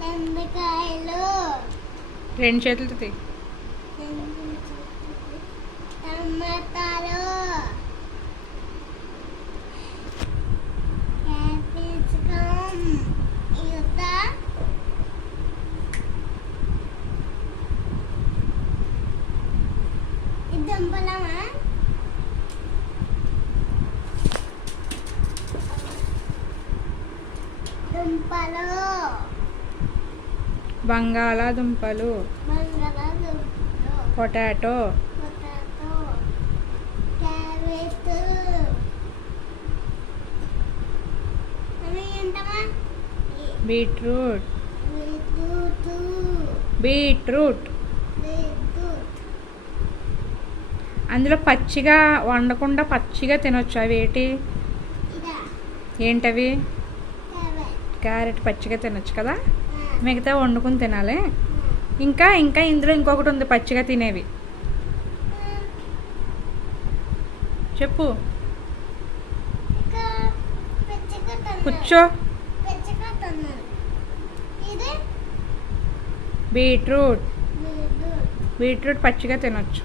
బెండకాయలు రెండు చేతులతో తీ. టమాటాలు క్యాప్సికమ్ ఇంకా దుంపలమా దుంపలు బంగాళాదుంపలు, పొటాటో, పొటాటో క్యారెట్ అవి ఏంటమ్మా బీట్రూట్, బీట్రూట్ బీట్రూట్. బీట్రూట్ అందులో పచ్చిగా వండకుండా పచ్చిగా తినొచ్చు. అవి ఏంటి? ఇదా ఏంటవి? క్యారెట్ క్యారెట్ పచ్చిగా తినొచ్చు కదా, మిగతా వండుకుని తినాలి. ఇంకా ఇంకా ఇందులో ఇంకొకటి ఉంది పచ్చిగా తినేవి, చెప్పు. ఇంకా పచ్చిగా తిన్నాను. కూర్చో. పచ్చిగా తిన్నాను. ఇది బీట్రూట్, బీట్రూట్ బీట్రూట్ పచ్చిగా తినొచ్చు.